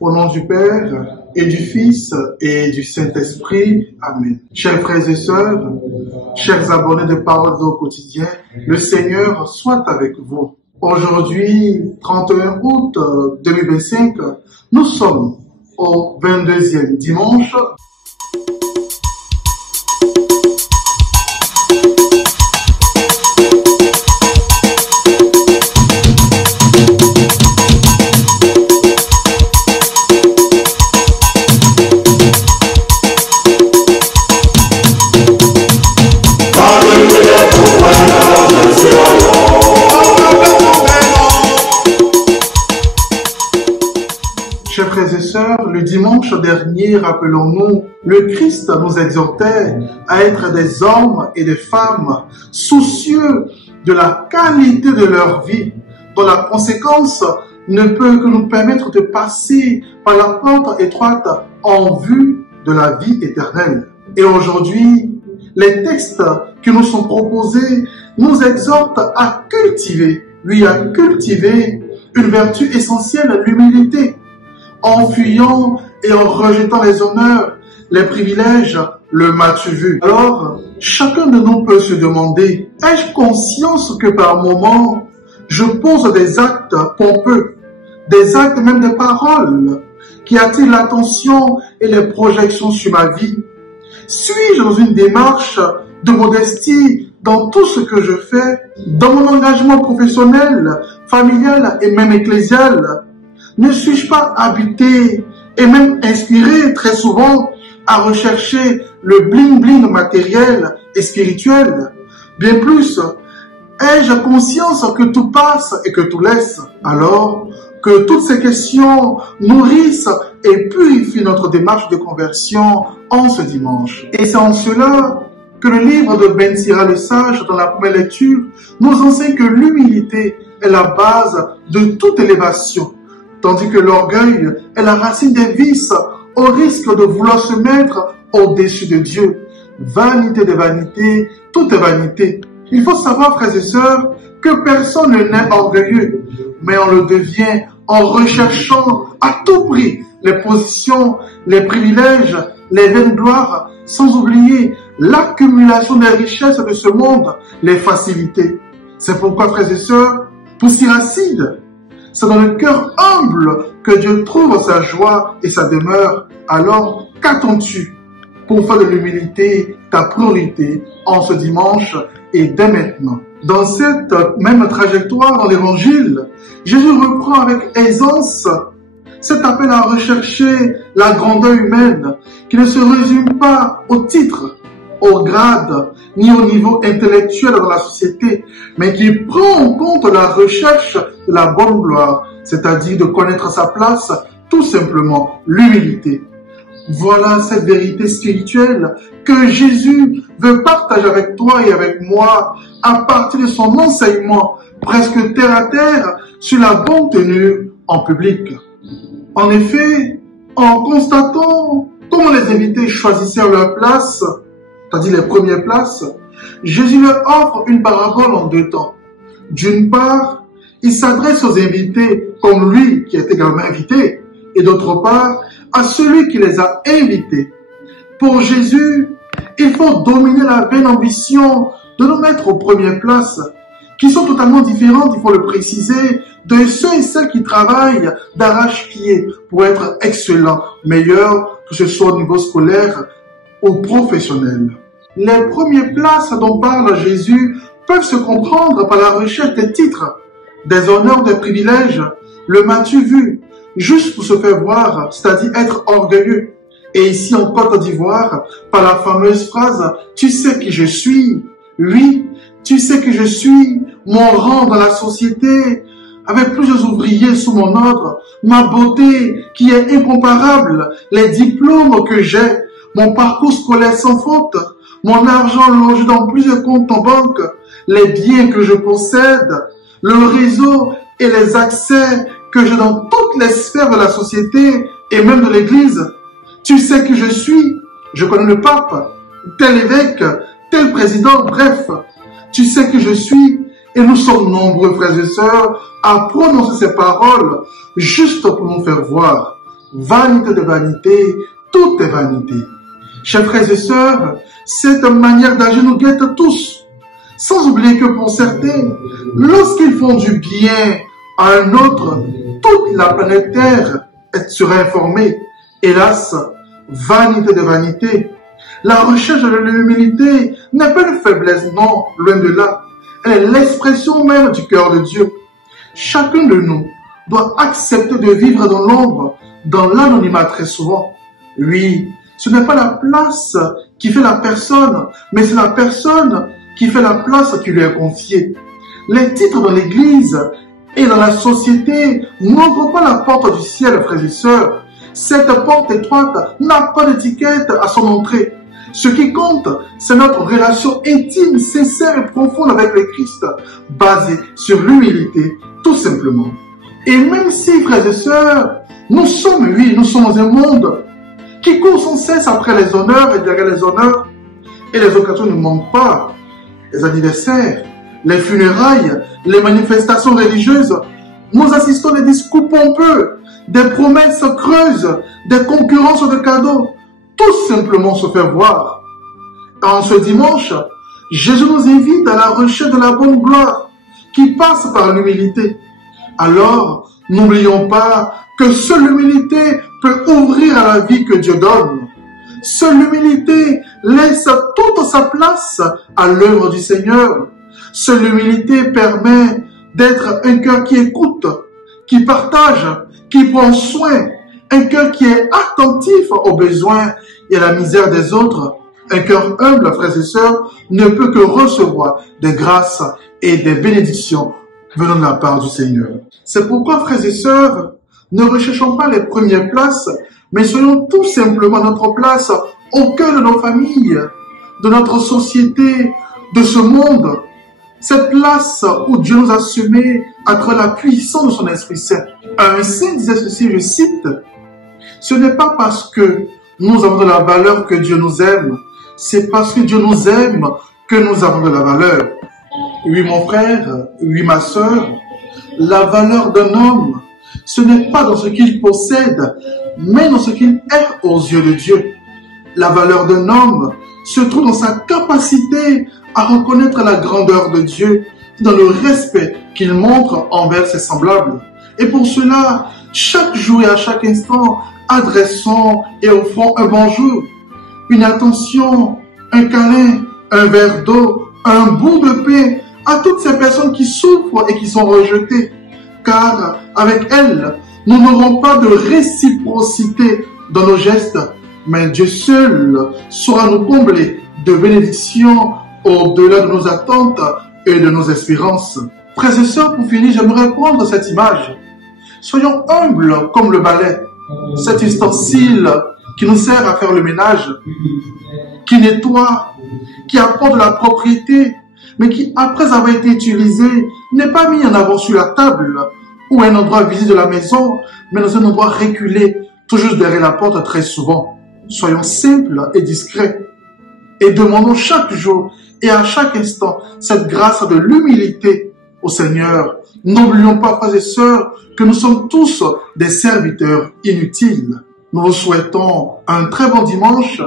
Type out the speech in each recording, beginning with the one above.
Au nom du Père, et du Fils, et du Saint-Esprit. Amen. Chers frères et sœurs, chers abonnés de Paroles au quotidien, le Seigneur soit avec vous. Aujourd'hui, 31 août 2025, nous sommes au 22e dimanche. Chers frères et sœurs, le dimanche dernier, rappelons-nous, le Christ nous exhortait à être des hommes et des femmes soucieux de la qualité de leur vie, dont la conséquence ne peut que nous permettre de passer par la porte étroite en vue de la vie éternelle. Et aujourd'hui, les textes qui nous sont proposés nous exhortent à cultiver une vertu essentielle, l'humilité, en fuyant et en rejetant les honneurs, les privilèges, le m'as-tu vu. Alors, chacun de nous peut se demander, ai-je conscience que par moments, je pose des actes pompeux, des actes même des paroles, qui attirent l'attention et les projections sur ma vie? Suis-je dans une démarche de modestie dans tout ce que je fais, dans mon engagement professionnel, familial et même ecclésial? Ne suis-je pas habité et même inspiré très souvent à rechercher le bling-bling matériel et spirituel? Bien plus, ai-je conscience que tout passe et que tout laisse? Alors que toutes ces questions nourrissent et purifient notre démarche de conversion en ce dimanche. Et c'est en cela que le livre de Ben Sira le Sage, dans la première lecture, nous enseigne que l'humilité est la base de toute élévation, tandis que l'orgueil est la racine des vices, au risque de vouloir se mettre au-dessus de Dieu. Vanité de vanité, tout est vanité. Il faut savoir, frères et sœurs, que personne n'est orgueilleux, mais on le devient en recherchant à tout prix les positions, les privilèges, les vaines gloires, sans oublier l'accumulation des richesses de ce monde, les facilités. C'est pourquoi, frères et sœurs, pour Siracide, c'est dans le cœur humble que Dieu trouve sa joie et sa demeure. Alors, qu'attends-tu pour faire de l'humilité ta priorité en ce dimanche et dès maintenant? Dans cette même trajectoire dans l'Évangile, Jésus reprend avec aisance cet appel à rechercher la grandeur humaine qui ne se résume pas au titre, au grade, ni au niveau intellectuel dans la société, mais qui prend en compte la recherche de la bonne gloire, c'est-à-dire de connaître sa place, tout simplement l'humilité. Voilà cette vérité spirituelle que Jésus veut partager avec toi et avec moi à partir de son enseignement presque terre à terre sur la bonne tenue en public. En effet, en constatant comment les invités choisissaient leur place, c'est-à-dire les premières places, Jésus leur offre une parabole en deux temps. D'une part, il s'adresse aux invités comme lui qui est également invité, et d'autre part, à celui qui les a invités. Pour Jésus, il faut dominer la vaine ambition de nous mettre aux premières places, qui sont totalement différentes, il faut le préciser, de ceux et celles qui travaillent d'arrache-pied pour être excellents, meilleurs, que ce soit au niveau scolaire ou professionnel. Les premières places dont parle Jésus peuvent se comprendre par la recherche des titres, des honneurs, des privilèges, le m'as-tu vu, juste pour se faire voir, c'est-à-dire être orgueilleux. Et ici en Côte d'Ivoire, par la fameuse phrase « Tu sais qui je suis ?» Oui, tu sais que je suis, mon rang dans la société, avec plusieurs ouvriers sous mon ordre, ma beauté qui est incomparable, les diplômes que j'ai, mon parcours scolaire sans faute, mon argent logé dans plusieurs comptes en banque, les biens que je possède, le réseau et les accès que j'ai dans toutes les sphères de la société et même de l'Église. Tu sais que je connais le pape, tel évêque, tel président, bref. Tu sais que je suis, et nous sommes nombreux frères et sœurs à prononcer ces paroles juste pour nous faire voir. Vanité de vanité, tout est vanité. Chers frères et sœurs, cette manière d'agir nous guette tous. Sans oublier que pour certains, lorsqu'ils font du bien à un autre, toute la planète Terre sera informée. Hélas, vanité de vanité. La recherche de l'humilité n'est pas une faiblesse, non, loin de là. Elle est l'expression même du cœur de Dieu. Chacun de nous doit accepter de vivre dans l'ombre, dans l'anonymat très souvent. Oui, ce n'est pas la place qui fait la personne, mais c'est la personne qui fait la place qui lui est confiée. Les titres dans l'Église et dans la société n'ouvrent pas la porte du ciel, frères et sœurs. Cette porte étroite n'a pas d'étiquette à son entrée. Ce qui compte, c'est notre relation intime, sincère et profonde avec le Christ, basée sur l'humilité, tout simplement. Et même si, frères et sœurs, nous sommes dans un monde qui court sans cesse après les honneurs et derrière les honneurs, et les occasions ne manquent pas. Les anniversaires, les funérailles, les manifestations religieuses, nous assistons à des discours pompeux, des promesses creuses, des concurrences de cadeaux. Tout simplement se faire voir. En ce dimanche, Jésus nous invite à la recherche de la bonne gloire qui passe par l'humilité. Alors, n'oublions pas que seule l'humilité peut ouvrir à la vie que Dieu donne. Seule l'humilité laisse toute sa place à l'œuvre du Seigneur. Seule l'humilité permet d'être un cœur qui écoute, qui partage, qui prend soin, un cœur qui est attentif aux besoins et à la misère des autres. Un cœur humble, frères et sœurs, ne peut que recevoir des grâces et des bénédictions venant de la part du Seigneur. C'est pourquoi, frères et sœurs, ne recherchons pas les premières places, mais soyons tout simplement à notre place au cœur de nos familles, de notre société, de ce monde. Cette place où Dieu nous a semés à travers la puissance de son Esprit Saint. Un saint disait ceci, je cite, « Ce n'est pas parce que nous avons de la valeur que Dieu nous aime, c'est parce que Dieu nous aime que nous avons de la valeur. » Oui, mon frère, oui, ma sœur, la valeur d'un homme, ce n'est pas dans ce qu'il possède, mais dans ce qu'il est aux yeux de Dieu. La valeur d'un homme se trouve dans sa capacité à reconnaître la grandeur de Dieu, dans le respect qu'il montre envers ses semblables. Et pour cela, chaque jour et à chaque instant, adressons et offrons un bonjour, une attention, un câlin, un verre d'eau, un bout de pain à toutes ces personnes qui souffrent et qui sont rejetées. Car avec elles, nous n'aurons pas de réciprocité dans nos gestes, mais Dieu seul saura nous combler de bénédictions au-delà de nos attentes et de nos espérances. Frères et sœurs, pour finir, j'aimerais prendre cette image. Soyons humbles comme le balai, cet ustensile qui nous sert à faire le ménage, qui nettoie, qui apporte de la propriété, mais qui, après avoir été utilisé, n'est pas mis en avant sur la table ou un endroit visible de la maison, mais dans un endroit reculé, toujours derrière la porte très souvent. Soyons simples et discrets et demandons chaque jour et à chaque instant cette grâce de l'humilité au Seigneur. N'oublions pas, frères et sœurs, que nous sommes tous des serviteurs inutiles. Nous vous souhaitons un très bon dimanche,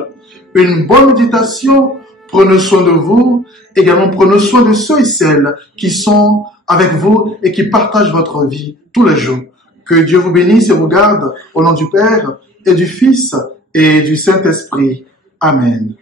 une bonne méditation. Prenez soin de vous, également prenez soin de ceux et celles qui sont avec vous et qui partagent votre vie tous les jours. Que Dieu vous bénisse et vous garde au nom du Père et du Fils et du Saint-Esprit. Amen.